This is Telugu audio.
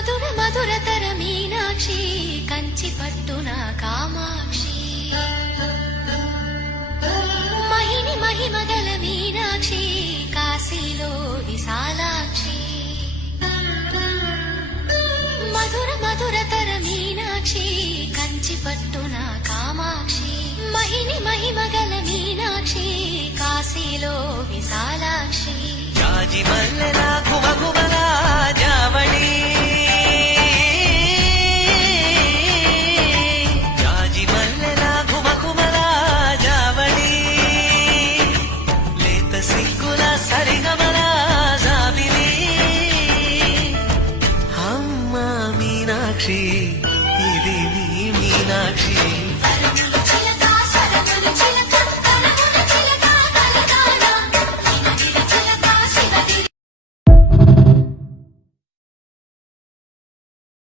మధుర మధురతర మీనాక్షి కంచి పట్టున కామాక్షి మహిని మహిమగల మీనాక్షి కాశీలో విశాలాక్షి మధుర మధురతర మీనాక్షి కంచి పట్టున కామాక్షి మహిని మహిమగల మీనాక్షి కాశీలో విశాలాక్షి జాజి మల్లెల ఘుమఘుమల జావళి జాజి మల్లెల ఘుమఘుమల జావళి లేత సిగ్గుల సరిగమల జాబిలి అమ్మ మీనాక్షి ఇది నీ మీనాక్షి